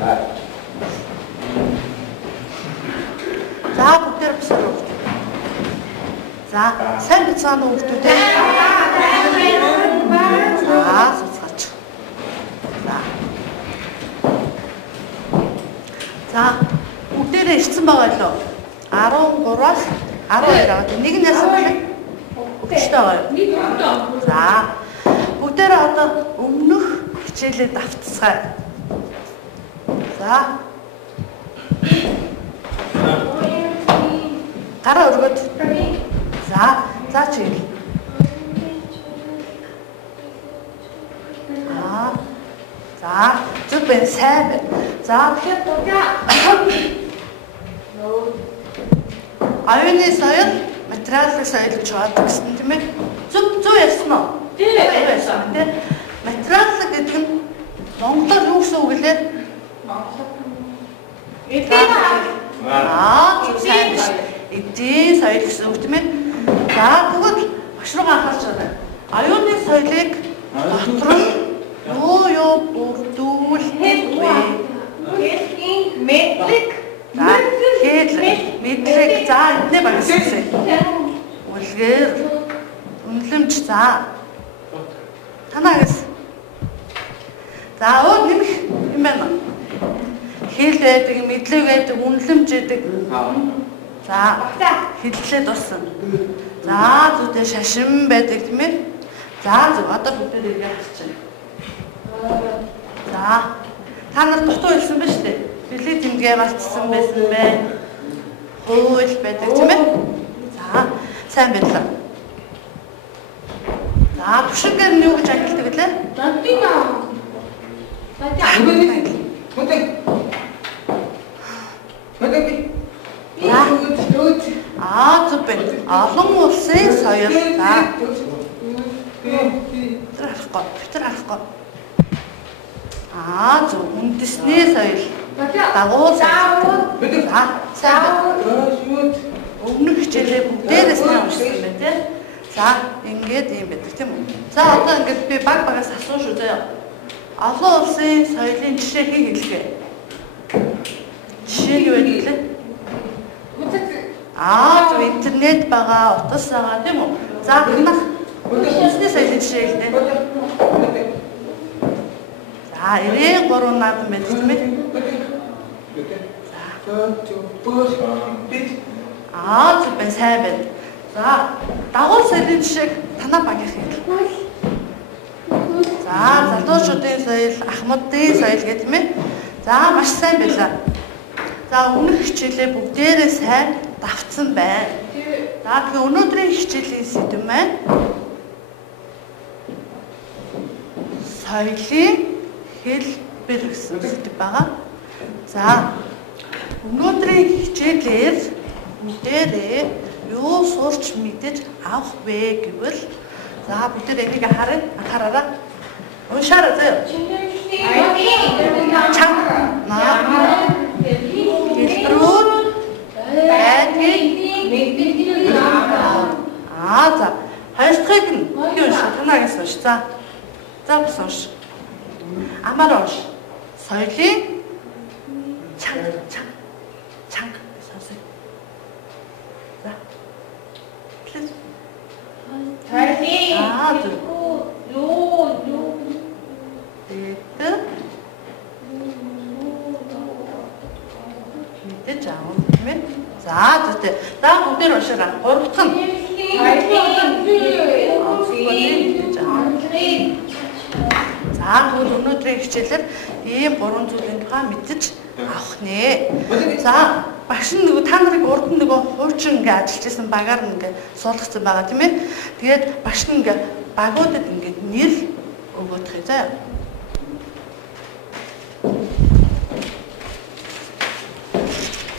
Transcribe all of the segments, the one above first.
За бүгдээр босоор өгч. За сайн бицааны хүүхдүүдээ. За суцгаач. За бүгдээрээ ирсэн байгаа лөө. 13-аас 12 аваад нэг нь яасан бэ? Өгчтэй байгаа юу? За бүгдээрээ одоо өмнөх хичээлээ давтцгаая. За гараа өргөд. За чиглэл. За зүг бэн сайн байна. За тэгэхээр аюуны соёл, материалын соёл гэж байдаг гэсэн тийм ээ. Зүг яасан уу? Тийм байсан тийм. Материал гэдэг нь монголоор юу гэсэн үг лээ? Эдийн соёл гэсэн үг тийм ээ. За тэгвэл багш руу анхаарч байна. Аюуны соёлыг дотор нь юу бүрдүүлдэг вэ? Мэдлэг. Мэдлэг. За эднээ багссан. Үлгээр үнэлэмж за. Танаас. За өө нэмэх юм байна. Хэл байдаг, мэдлэг байдаг, үнэлэмж байдаг. За хэллээ дуссан. За зүтэй шашин байдаг тийм ээ. За зөв одоо бүгдээ ирээ харчихъя. За та нар дутуу хэлсэн ба шүү дээ. Билег тэмдгээ мартсан байсан бэ. Хууль байдаг тийм ээ. За сайн байлаа. За түшингээр нь юу гэж ангилдаг вэ? Дадина. Зүг байна. Олон улсын соёл. За. Тэр харахгүй. Зөв үндэсний соёл. Дагуу соёл. За. Өмнөх хичээлээ бүгдээрээс нь уншсан байна тий. За, ингээд юм байдаг тийм үү? За, одоо ингээд би багаас асуу шүү заяа. Олон улсын соёлын жишээ хэлэхээ. Жишээ юу вэ? Зөв интернет байгаа, утас байгаа тийм үү? За, танах үндэсний соёлын жишээ хэлнэ. За, 93 наадам байдаг тийм ээ? Зөв байна, сайн байна. За, дагуу соёлын жишээг танаа багийнх хэлнэ. За, залуучуудын соёл, ахмадын соёл гэх юм ээ. За, маш сайн байлаа. За, өмнөх хичээлээ бүгдээрээ сайн давтсан байна. За, тэгэхээр өнөөдрийн хичээлийн сэдэв маань соёлын хэлбэр гэсэн сэдэв байгаа. За, өнөөдрийн хичээлээр бүгдээрээ юу сурч мэдэж авах вэ гэвэл за бүгд энийг анхаараа уншаарай заяа. Хэлбэрүүд байдгийг мэддэг. За хоёр дахьыг нь юу унших танаагаас унш. За бас унш. Амар унш. Соёлын чанга сонсоо. За. Мэдээж аав юм ээ. За зүтэй. За бүгдээр уншаарай. Гурав дахь нь. За өнөөдрийн хичээлээр ийм 3 зүйлийн тухай мэдэж авах нэ. За багш нь нөгөө та нарыг урд нь нөгөө хуучин ингээ ажиллаж исэн багаар ингээ суулгацсан байгаа тийм ээ. Тэгээд багш нь ингээ багуудад ингээ нэр өгöөх юм заа.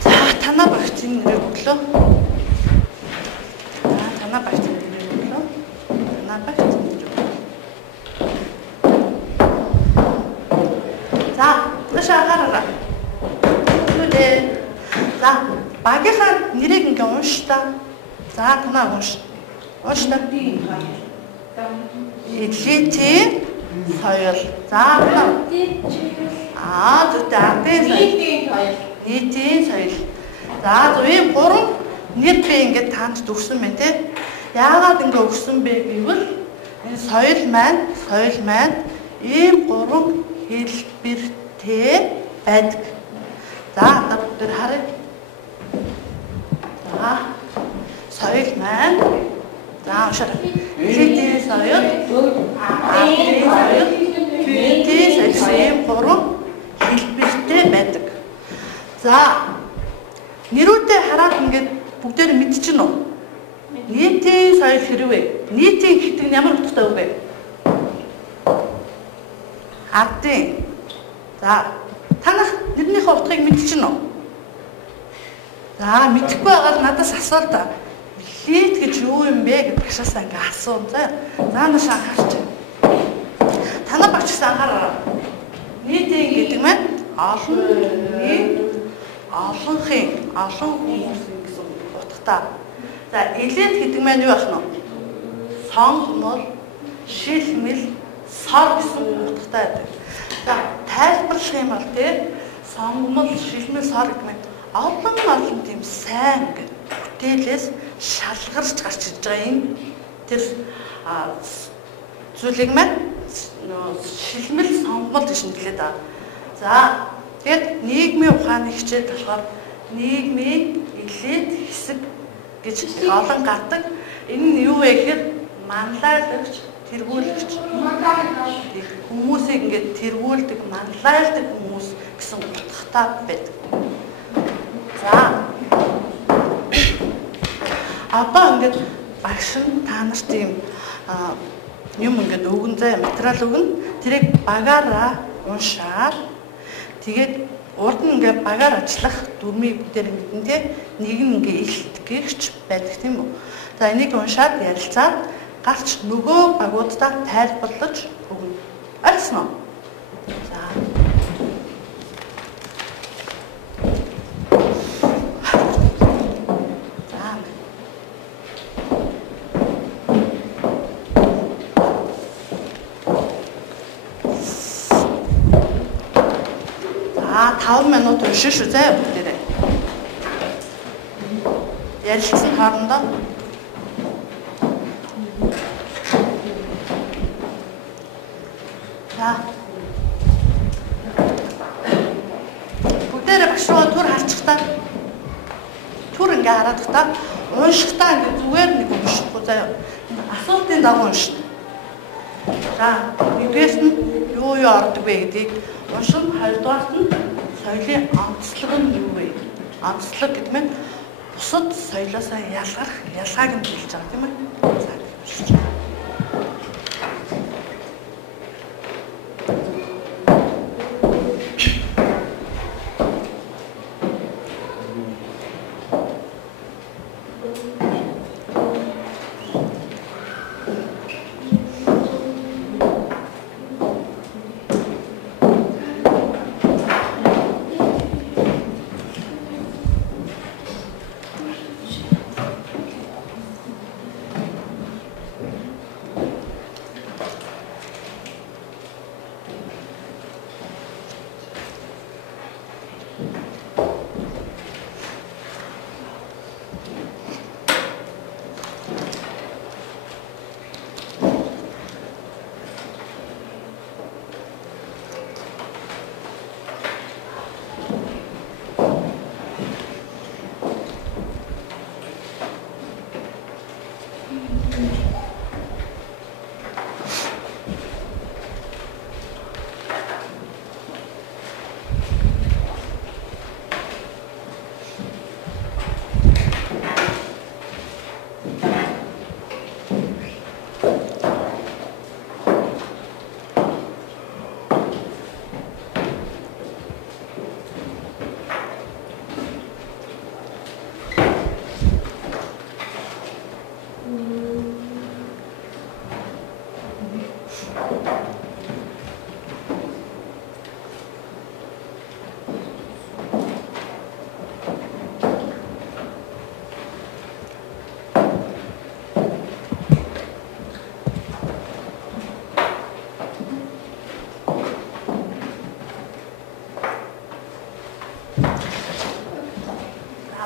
За танаа багцын нэрийг өглөө. За танаа багцын нэрийг өглөө. Танаа багцын нэрийг. За шахаараа. За багийнхаа нэрийг ингээ унш та. За танаа унш. Унш та. Элитийн соёл. За Зөв ардын соёл. Нийтийн соёл. За зөв ийм 3 нэр би ингээд танд өгсөн байна те. Яагаад ингэ өгсөн бэ гэвэл энэ соёл маань ийм 3 хэлбэртэй байдаг. За одоо бүгд харъя. За соёл маань за уншаарай. Нийтийн соёл, ардын соёл, нийтийн соёл ийм 3 хэлбэртэй байдаг. За нэрүүдээ хараад ингээд бүгдээр мэдчихнэ үү? Нийтийн соёл хэрвээ нийтийн гэдэг нь ямар утгатай үг вэ? Ардын. За танах нэрнийхээ утгыг мэдчихнэ үү? За мэдэхгүй байгаа л надаас асуу та. Элит гэж юу юм бэ гэж багшаасаа ингээ асуун заа. За наш анхаарч. Танаа багч анхаараа. Нийтийн гэдэг маань олон хүмүүсийн гэсэн утгатай. За элит гэдэг маань юу байх нь вэ? Сонгомол, шилмэл, сор гэсэн утгатай байдаг. За тайлбарлах юм бол тий сонгомол, шилмэл, сор гэдэг нь олон тийм сайн бүтээлээс шалгарч гарч иж байгаа юм. Тэр зүйлийг маань шилмэл, сонгомол гэж нэрлэдэг аа. За тэгээд нийгмийн ухааны хичээл болохоор нийгмийн элит хэсэг гэж олон гардаг. Энэ нь юу вэ гэхээр манлайлагч, тэргүүлэгч хүмүүсийг ингээд тэргүүлдэг, манлайлдаг хүмүүс гэсэн утгатай байдаг. За одоо ингээд багш нь та нарт ийм юм ингээд өгөн зай материал өгнө. Тэрийг багаараа уншаад тэгээд урд нь ингээ багаар ажиллах дүрмийг бүгдээр мэднэ те. Нэг нь ингээ илтгэгч байдаг тийм үү. За энийг уншаад ярилцаад гарч нөгөө багуудаа тайлбарлаж өгнө. Ойлгосноо? За. За 5 минут уншиж шүү заа бүгдээрээ. Ярилцсан хоорондоо. За. Бүгдээрээ багш руу түр харчихтаа. Түр ингээ хараад та уншихтаа ингээ зүгээр нэг уншихгүй заа. Асуултын дагуу уншина. За, нэгдүгээрс нь юу ордог вэ гэдгийг уншин, хоёрдугаарт нь соёлын онцлог нь юу вэ? Онцлог гэдэг нь бусад соёлоос ялгарх ялгааг нь хэлж байгаа тийм ээ. За, уншиж.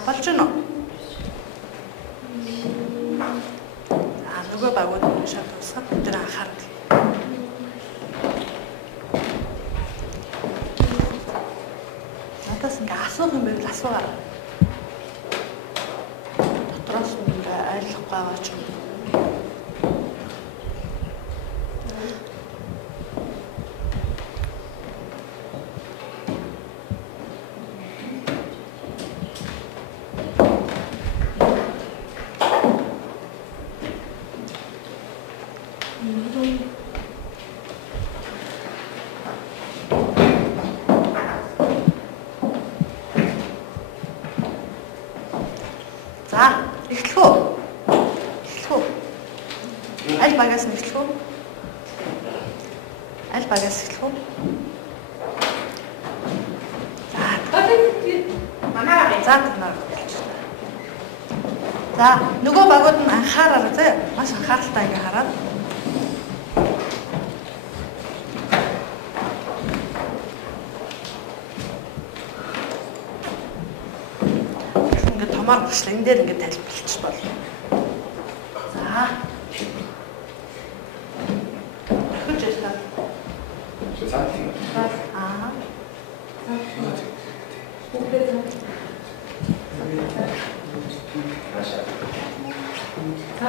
болж байна уу? Нөгөө багууд уншаад тусаа тэр анхаарал. Надаас ингээ асуух юм байвал асуугаа. Дотроос ингээ ойлгохгүй байгаа ч юм. За, эхлэх үү? Эхлэх үү? Аль багаас нь эхлэх үү? Аль багаас эхлэх үү? За, за, нөгөө багууд нь анхаараа зэ. Маш анхааралтай ингээ хараад. Томор багш энэ дээр ингээд тайлбарлчих болно. За. Хүч ястаа. Шүсаатин. Аа. За.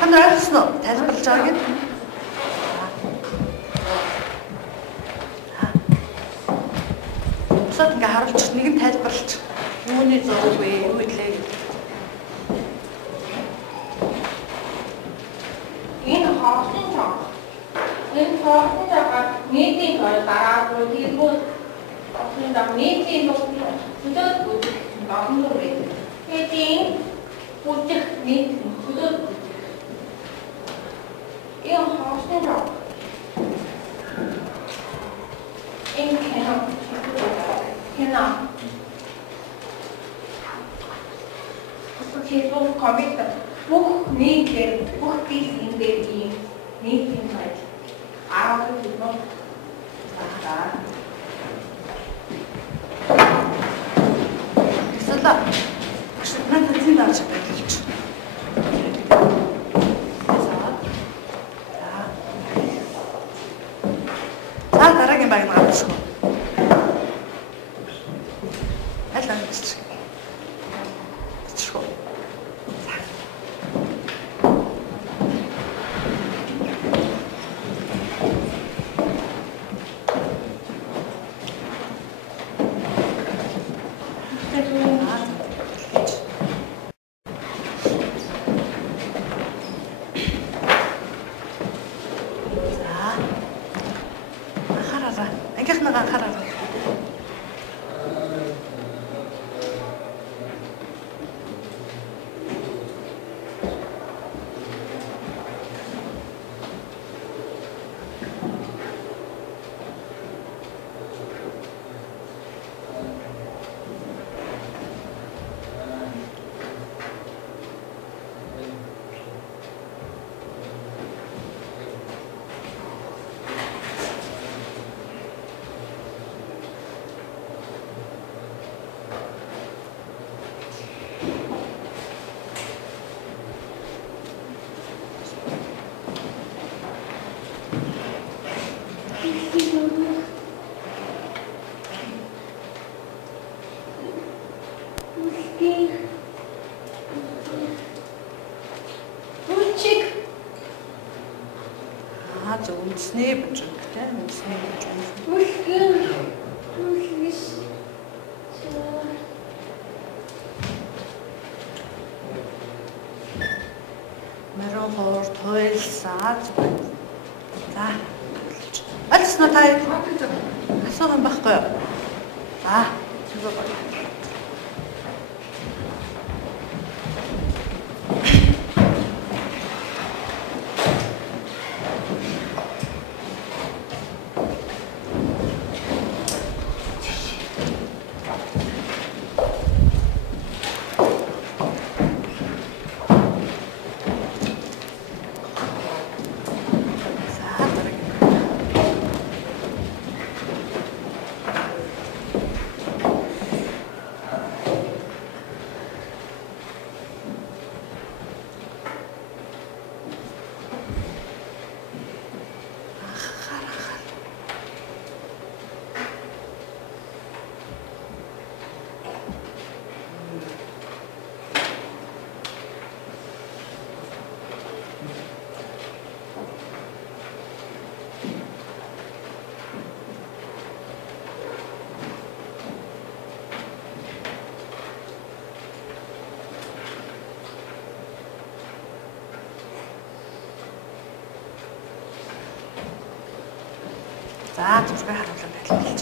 Танд ойлгосон уу? Тайлбарлаж байгаа юм. Бусад ингээ харуулж нэг нь тайлбарлаж юуны зураг вэ? Юу хэлээ? Энэ хоосон цаа. Энэ хоосон цаа нийтийн дараа бүгд осын даа нийтийн бүдөөд багнуу вэ. Нийтийн бүдэх нийт бүдөөд энэ хоосон цаа. Энэ хэна Хизб комит бүх нийтлэр бүх бис энэ дээр ийм нийтийн байж аа гэдэг нь аа Тэсэлээ. Шүтнээ тэнцэн даач байлж. За дараагийн баг нь гарч. Аль амтч. Чичгөө. Ангийнхныгаа анхаараа. Зөв үнс. үндэсний бүжиг тийм үндэсний бүжиг. Мэрэн хоор туйлсаа. За. Альснаа таа асуух юм байхгүй юу? За. Зүгээр байна. За зургийг харуулсан байлаа гэж.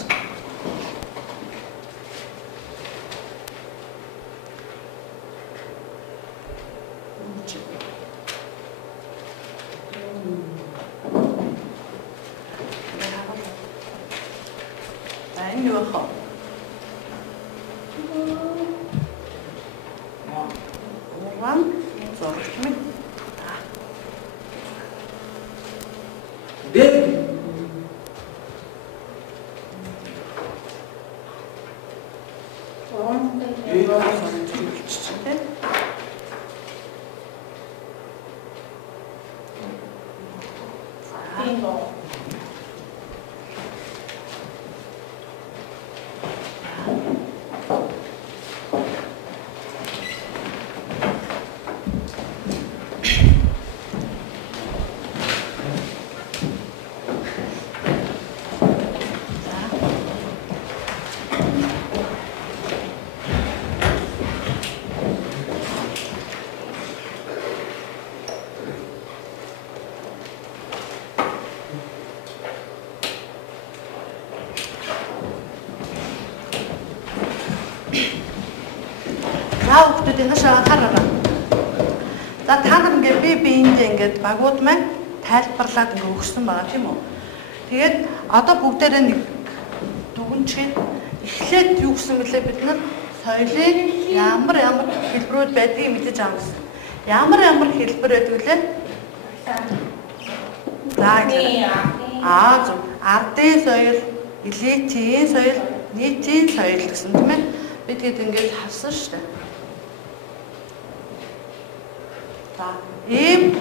Энэ юу вэ? Уран зурагч минь. Хүүхдүүд энэ шагаа хараараа. За та нар ингээд биендээ ингээд багууд маань тайлбарлаад ингээд өгсөн байгаа тийм үү? Тэгээд одоо бүгдээрээ нэг дүгнчгээд эхлээд юу гэсэн мөлий бид нар соёлын ямар хэлбэрүүд байдгийг мэдэж авах гэсэн. Ямар хэлбэр байдаг вүлээ? За зөв. Ардын соёл, элитийн соёл, нийтийн соёл гэсэн тийм ээ? Бид гээд ингээд хавсан шүү дээ. Ийм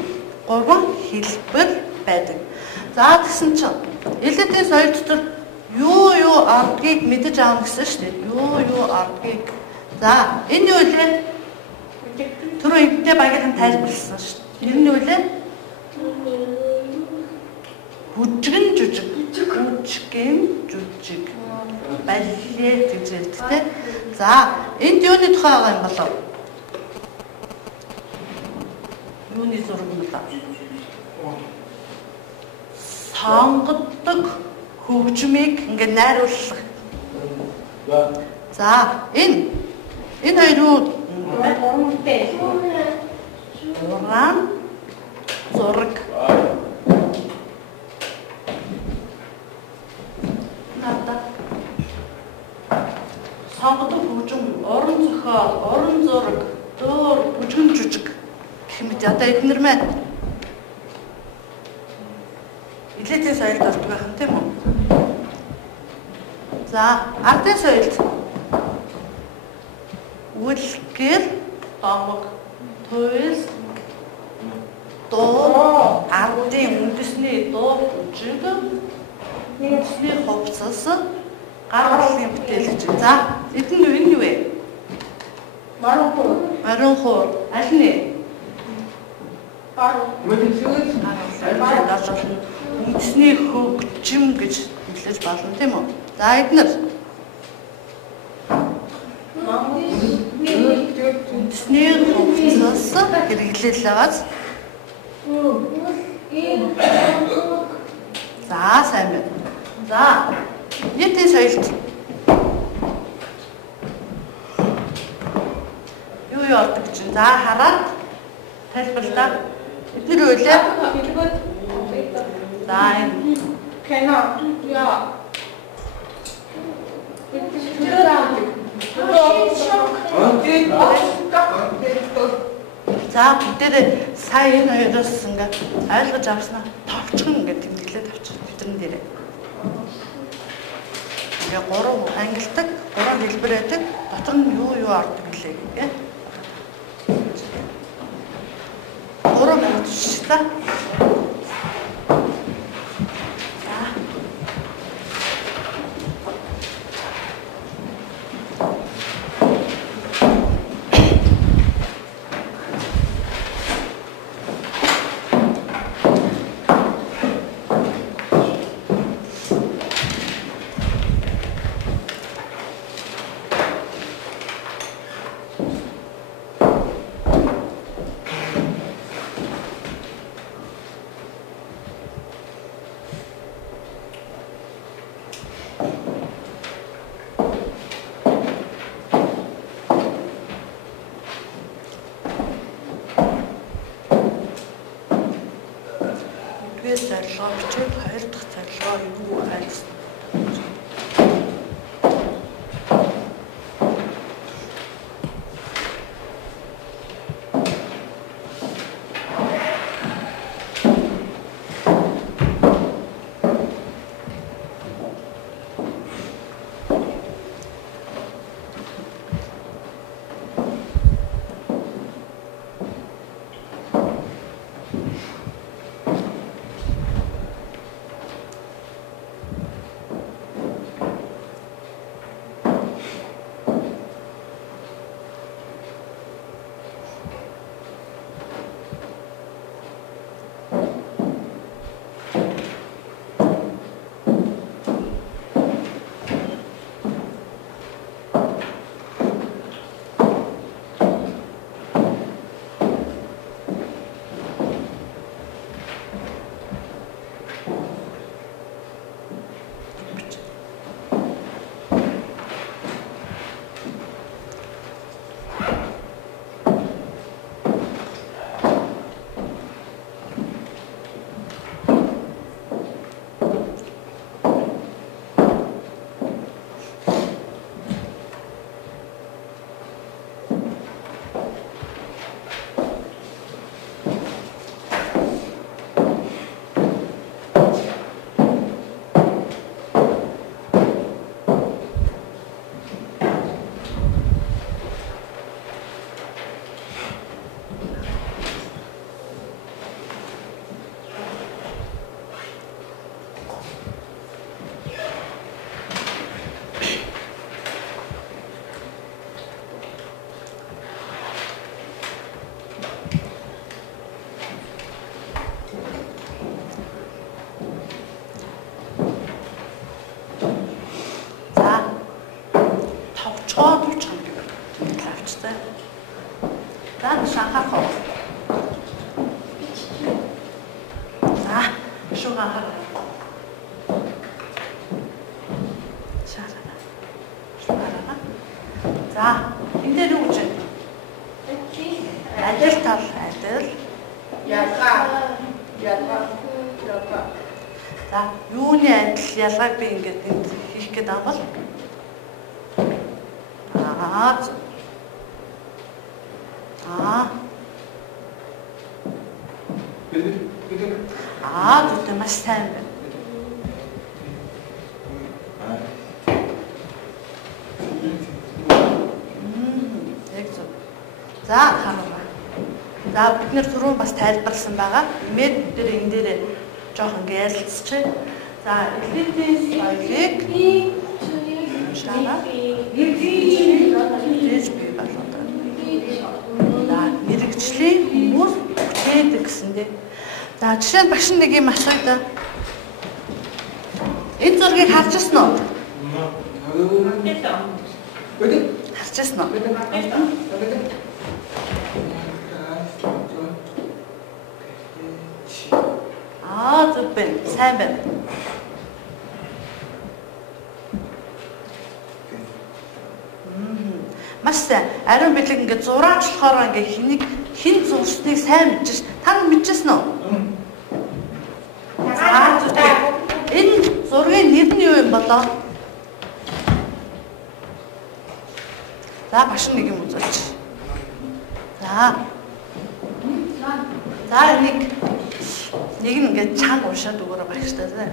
гурван хэлбэр байдаг. За тэгсэн чинь элитийн соёл дотор юу ардгийг мэдэж аавна гэсэн шүү дээ. Юу ардгийг. За энэ юу вэ? Түрүү эвдээ багийнхан тайлбарласан шүү дээ. Энэ юу вэ? Бүжгэн жүжиг. Бүжгэн жүжиг. Балет гэж ярьдаг тийм. За энд юуны тухай байгаа юм болов? Юуны зураг юм бэ? Сонгодог хөгжмийг ингээд найруулах. За энэ хоёр юу? Уран зураг. Сонгодог хөгжим, уран зохиол, уран зураг, дөөр, бүжгэн жүжиг гэх мэт одоо эднэр маань элитийн соёлд ордог байх юм тийм үү? За, ардын соёлд үлгэр, домог, туйл, дуу, ардын үндэсний дуу, бүжиг, үндэсний хувцас, гар бүлийн бүтээл гэж. За, энэ юу вэ? Маран хуур. Аль нь? үндэсний хөгжим гэж хэлж болно тийм үү? За эдгээр үндэсний хувцас хэрэглэл аваад за сайн байна. За нийтийн соёлт юу ордог чинь за хараад тайлбарлаа. Эдгээр үйлээ за энэ кино яа за бүгдээ сая энэ хоёроос ингээд ойлгож авснаа товчхон ингээд тэмдэглээд авчих бидний дээрээ. Тэгээ 3 ангилдаг, 3 хэлбэр байдаг. Дотор нь юу ордог гэлээ гэх. 3 мэдчихлээ. Зорилгоо бичээд 2 дахь зорилгоо юу байсан? За, энэ дээр юу гэж байна? Адил тал, адил. Ялгаа. За, юуны адил ялгааг би ингээд энд хийх гээд байгаа бол. Тэгтээ маш сайн байна. За хараа. За бид нэр түрүүн бас тайлбарласан байгаа. Имээд бид нэр энэ дээр жоохон ярилцчих. За элитийн соёлыг шаараа хийж бий болгодог. За мэрэгжлийн хүмүүс бүтээдэг гэсэндээ. За жишээ нь багш нэг юм асууя да. Энэ зургийг харж ирсэн үү? Мэдээ. Харж ирсэн үү? Зөв байна. Сайн байна. Маш сайн. Ариун бэлэг ингээд зураачлахаар ингээд хин зурсныг сайн мэдэж ш. Та нар мэдчихсэн үү? Энэ зургийн нэр нь юу юм болоо? За баш нэг юм үзүүлж. За нэг нь ингээд чанга уншаад өгөөрэй багштай заа.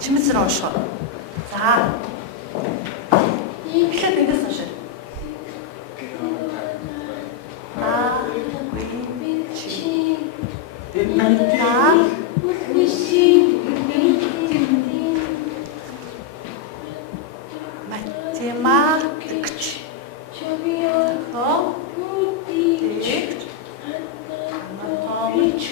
Чимэсэр уншаа. За. Ихлээр нэгээс уншаа. Математикч. Анатомич.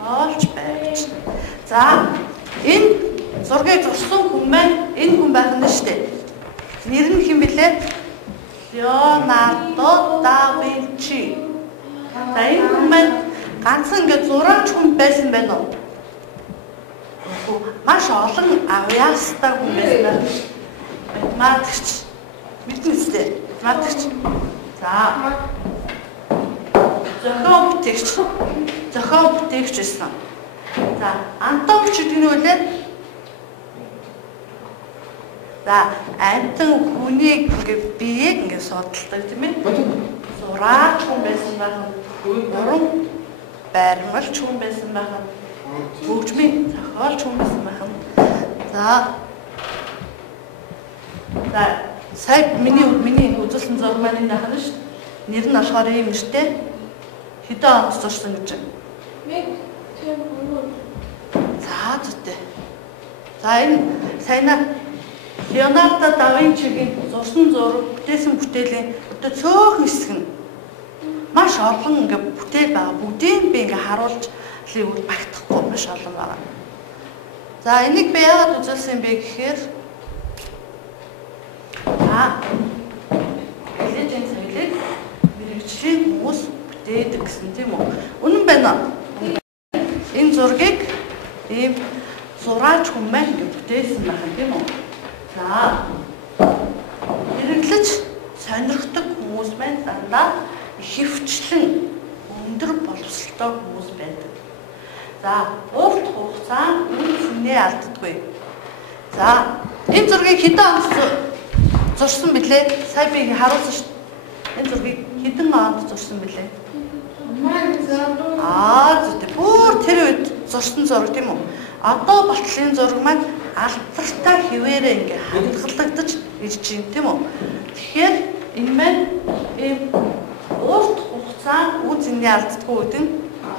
Зохиолч баригч. За энэ зургийг зурсан хүн маань энэ хүн байх нь шүү дээ. Нэр нь хэн бэлээ? Леонардо да Винчи. За энэ хүн маань ганцхан ингээд зураач хүн байсан байна уу? Маш олон авьяастай хүн байсан байна. Математикч. Мэднэ үстэй. Математикч. За. Зохион бүтээгч байсан. За, антогч гэдэг нь үлээ. За, амтан хүнийг ингээд биеийг ингээд судалдаг тийм ээ. Зураач хүн байсан байна. Уран баримлч хүн байсан байна. Хөгжмийн зохиолч хүн байсан байна. За, сая миний үзүүлсэн зураг маань энэ ахна шүү. Нэр нь болохоор ийм нэртэй. Хэдэн онд зурсан гэж байна? За зүтэй. За энэ саяна Леонардо да Винчигийн зурсан зураг бүтээсэн бүтээлийн одоо цөөхөн хэсэг нь маш олон ингээ бүтээл байгаа. Бүгдийг би ингээ харуулж үл багтахгүй маш олон байгаа. За энийг би яагаад үзүүлсэн бэ гэхээр электроник соёлыг мэрэгжлийн хүмүүс бүтээдэг гэсэн тийм үү? Үнэн байна. Энэ зургийг ийм зураач хүн маань бүтээсэн байна тийм үү? За хэрэглэж сонирхдаг хүмүүс маань дандаа ихэвчлэн өндөр боловсролтой хүмүүс байдаг. За урт хугацаанд үн цэнээ алддаггүй. За энэ зургийг хэдэн онд зурсан бэлээ? Сая би харуулсан шүү дээ. Энэ зургийг хэдэн онд зурсан бэлээ? Зүтэй. Бүр тэр үед зурсан зураг тийм үү? Одоо болтол энэ зураг маань алдартай хിവэрээ ингээ хадгалагдаж ирж байна тийм үү? Тэгэхээр энэ маань ийм урт хугацаанд үн цэнээ алддаггүй гэдэг нь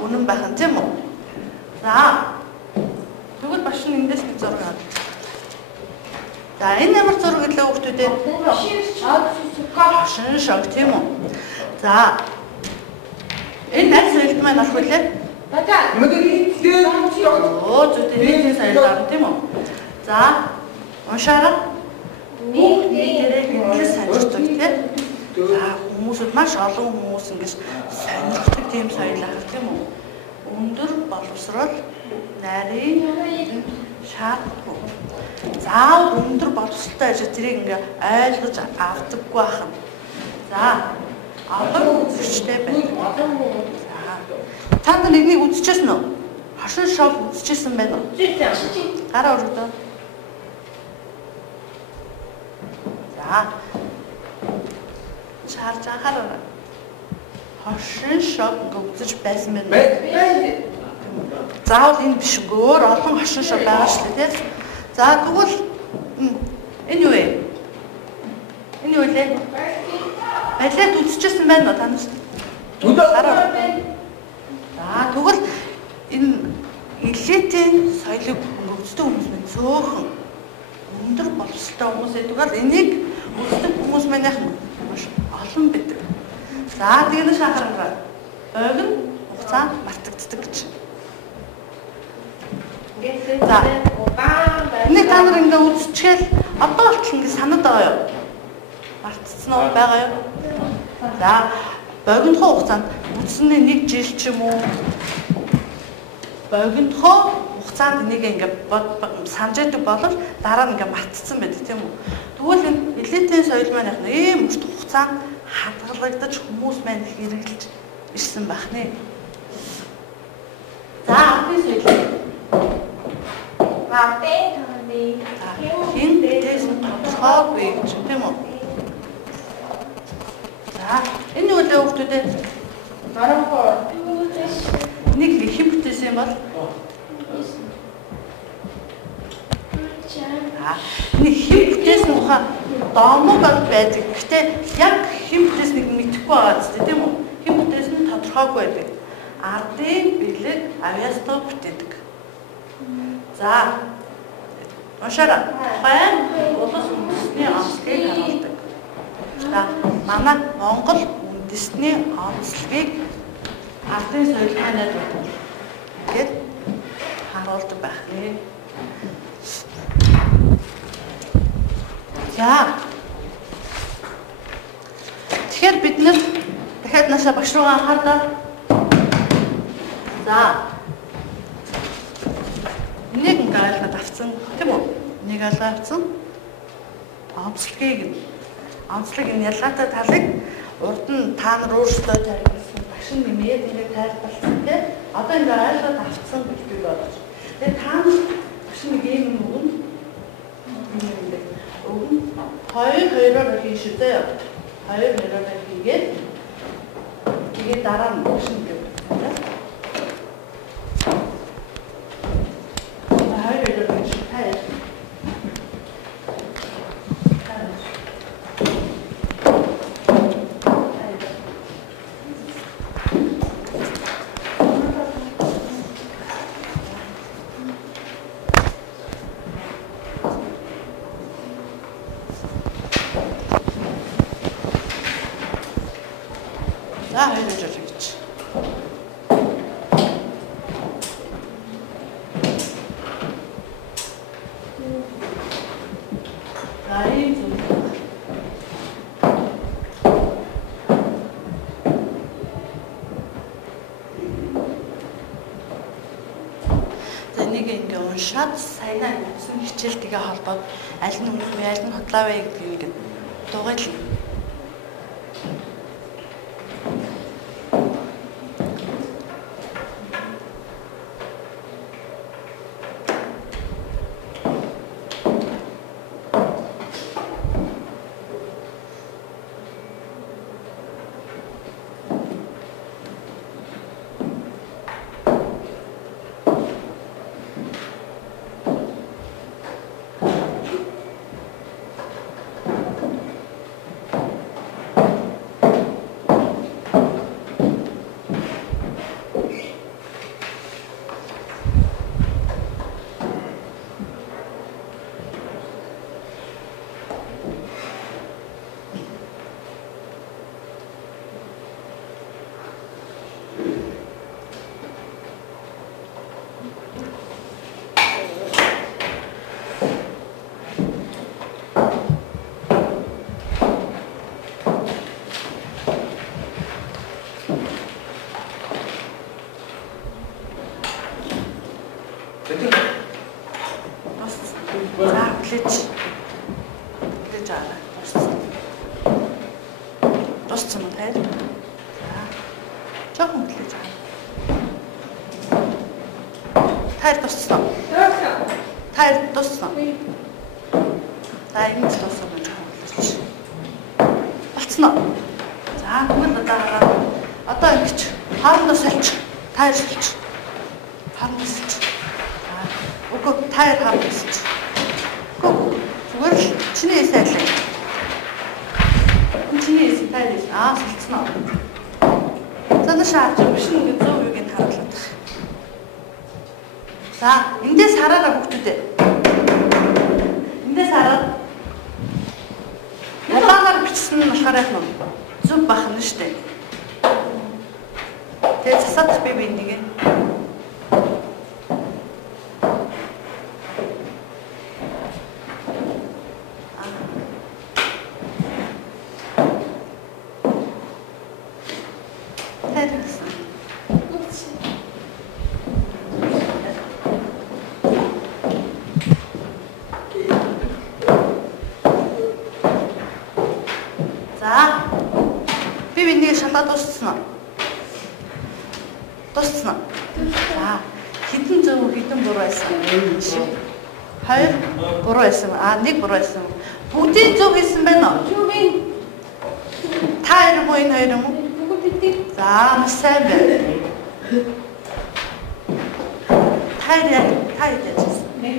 үнэн байх нь тийм үү? За. Тэгвэл баш эндээс нэг зураг авах. За энэ ямар зураг гэлээ хүүхдүүдээ? Хошин шог тийм үү? За. Энэ найз соёлд маань алах үлээ? Зүтэй нийтийн соёлд орно тийм үү? За. Уншаарай. Нийтээрээ хэмжээ сонирхдаг тийм. За хүмүүсүүд маш олон хүмүүс ингэж сонирхдаг тийм соёл ахах тийм үү? Өндөр боловсрол нарийн шаардлагагүй. Заавал өндөр боловсролтой ажил тэрийг ингээ ойлгож авдаггүй байх нь. За алдар үзэгчтэй байна. Та нар нэгнийг үзчихсэн үү? Хошин шог үзчихсэн байна уу? Гараа өргөдөө. За. Чарж анхаараа. Хошин шог үзэж байсан байна. Заавал энэ биш өөр олон хошин шог байгаа шүү дээ. За тэгвэл энэ юу вэ? Энэ юу вэ? Балет үзчихсэн байна уу та нар? За тэгвэл энэ элитийн соёлыг үздэг хүмүүс маань цөөхөн өндөр боловсролтой хүмүүс эдгээр энийг үздэг хүмүүс манайх маш олон байдаг. За тэгээд шахараа. Ойг нь За мартагддаг гэж. Ингээд За. удаан байх. Энийг та нар ингээ үзчихэл одоо болтол ингээ санаад байгаа юу? Мартцсан уу байгаа юу? За богинохоо хугацаанд үдсэний 1 жил ч юм уу богинохоо хугацаанд энийг ингээ санаж яадаг бол дараа нь ингээ мартцсан байдаг тийм үү? Тэгвэл энэ элитийн соёл маань яг ийм урт хугацаанд хадгалагдаж хүмүүс маань хэрэгжилж ирсэн байх нэ. За албан соёл. Хатээ таны. Хин дэс тодорхойгүй гэж тийм үү? За энэ үйл явдлуудад Марахор. нэг хэн бүтээсэн юм бол нэг хэн бүтээсэн ухаан домог байдаг. Гэхдээ яг хэн бүтээснийг мэдэхгүй байгаа зү тийм үү? Хэн бүтээсэн нь тодорхойгүй байдаг. Ардын бэлэг авьяастай бүтээдэг. За уншаарай. Тухайн улс үндэстний онцлогийг харуулдаг. За манай Монгол үндэстний онцлогийг ардын соёл ханаад байдаг. Гэт харуулдаг байх нэ. За. Тэгэхээр бид нэр дахиад наашаа багш руугаа анхаардаа. За. Нэг ингээ ойлгоод авцсан тийм үү? Нэг ойлгоод авцсан. Онцлог энэ ялгаатай талыг урд нь та нар өөрсдөө тархилсан багш нэмээд нэг тайлбарласан тийм. Одоо ингээ ойлгоод авцсан гэж би бодож. Тэгээ та нар багш нэг юм өгнө. Хоёроор хийшээ заяа. Хоёроор хийгээд тэгээд дараа нь багш нэг юм. За хоёроо гэж. За ийм зүйл. За нэг ингээ уншаад саяна өгсөн хичээлтэйгээ холбоод аль нь үнэн вэ, аль нь худлаа вэ гэдгийг ингээ дугуйлаа. Плеч аа. Тусцсан уу тайлбар? За. Жохон плеч аа. Тайр тусцсан. Тайр тусцсан. Тайр тусцсан гэж хэлж. Болцсон уу? За, тэгвэл одоо ингэж хоорондоо сольч. Тайр сольч. Хоорондоо сольч. За. Үгүй тайр хоорондоо сольч. Зүгээр л чиний эсэлээ. Чиний эсэл тайрс солилцсон уу? За нашаа биш нэг зөв үгийг харуулдаг. За, эндээс хараараа бүгдээ. Эндээс хараад ялгаагаар бичсэн нь болохоор яг зөв бахна шүү дээ. Тэгээ засаад би нэг. За. Би бинийг шалгаад дууссан уу? Дууссан уу? За. Хэдэн зөв хэдэн буруу байсан? 2 буруу байсан. 1 буруу байсан. Бүгдийн зөв хийсэн байна уу? Юу вэ? Та хоёр юм уу энэ хоёр юм уу? Бүгд За, маш сайн байна. Та яаж хийсэн?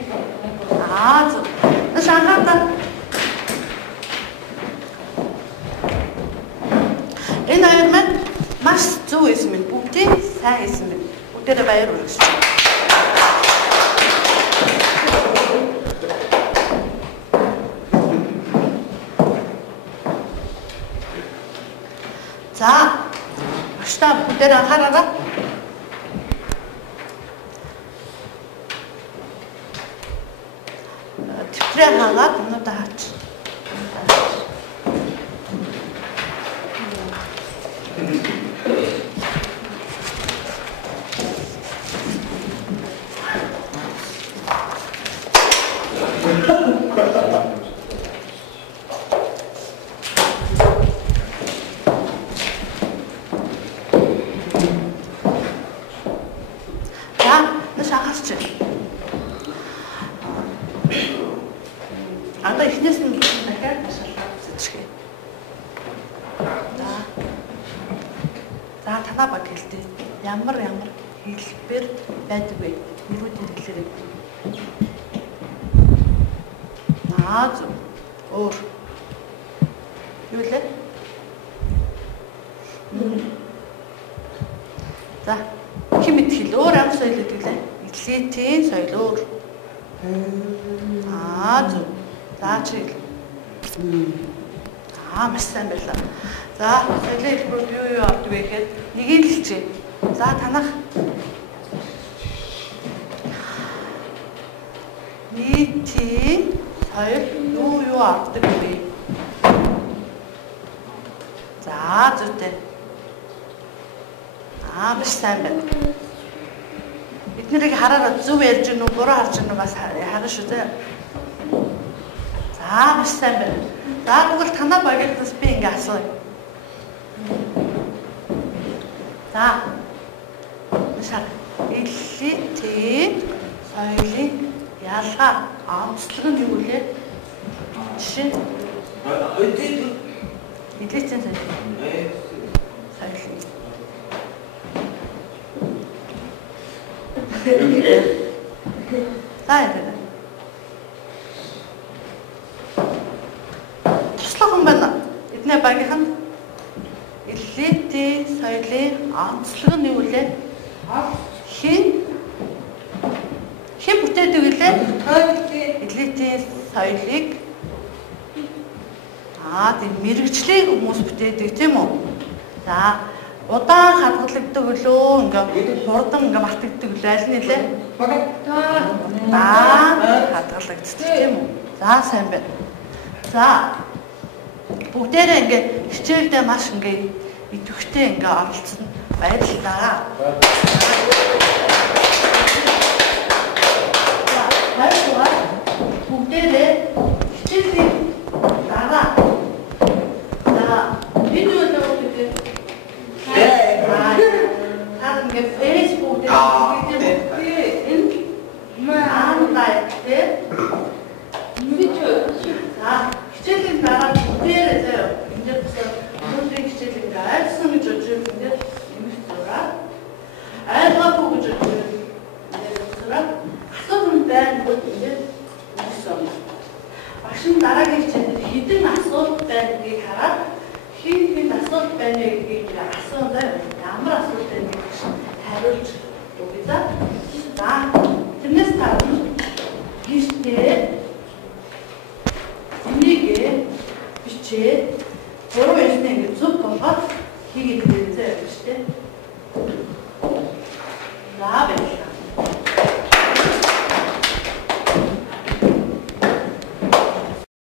Зөв. Наш анхаарал. Энэ хоёр маань маш зөв хийсэн байна. Бүгдийг сайн хийсэн байна. Бүгдээрээ баяр хүргэж байна. За. Баштай бүгдээрээ анхаараа. Тэвтрээ хаагаад өнөөдөр хаач. Одоо эхнээс нь дахиад шалгаад үзчихье. За танаа баг хэлдэг. Ямар хэлбэр байдаг вэ? Нэрүүдээр хэлээрэй. Зөв. Өөр. Юу лээ? За, хэн мэд хэл өөр ам соёл гэдэг лээ. Элитийн соёл өөр. Зөв. За чиг. Маш сайн байлаа. За, соёлын хэлбэрүүд юу авдаг вэ гэхэд нэгийг хэлчихье. За, танах нийтийн соёл юу авдаг вэ? За, зүйтэй. Маш сайн байна. Эднэрийг хараараа зөв ярьж гэнэ үү, буруу харж гэнэ үү бас харна шүү дээ. За, маш сайн байна. За, тэгвэл танаа багийнаас би ингээ асууя. За. Шар. Элитийн соёлын ялгаа онцлог нь юу вэ? Жишээ. Элитийн соёл. За яа. Туслах юм байна. Эдний багийнхан элитийн соёлын онцлог нь юу вэ? Хэн бүтээдэг вэ? Элитийн соёлыг тийм мэрэгжлийн хүмүүс бүтээдэг тийм үү? За удаан хадгалагддаг өлөө ингээ хурдан ингээ мартагддаг өлөө аль нь лээ? Хадгалагддаг тийм үү? За сайн байна. За бүгдээрээ ингээ хичээлдээ маш ингээ идэвхтэй ингээ оролцсон баярлалаа. Баярлалаа. Бүгдээрээ хичээлийн дараа. За видео нөтөд ингээ Facebook дээр видео хичээлийн дараа бүгдээрээ заяа энэ өнөөдрийн хичээл ингээ айлсан гэж бодож байгаа юм зураа айлгаагүй гэж бодож байгаа зураа асуулт байна гэдэг үүссэн. Багш нь дараагийн хичээлд хэдэн асуулт байдгийг хараад хин асуулт байна гэдгийг асуувал ямар асуулт байна гэж хариулж өгье. За тэрнээс гадна гэртээ энийг бичээд 3 ясны ингэ зөв болгоод хийгээд ирсэн юм шүү дээ. За баярлалаа.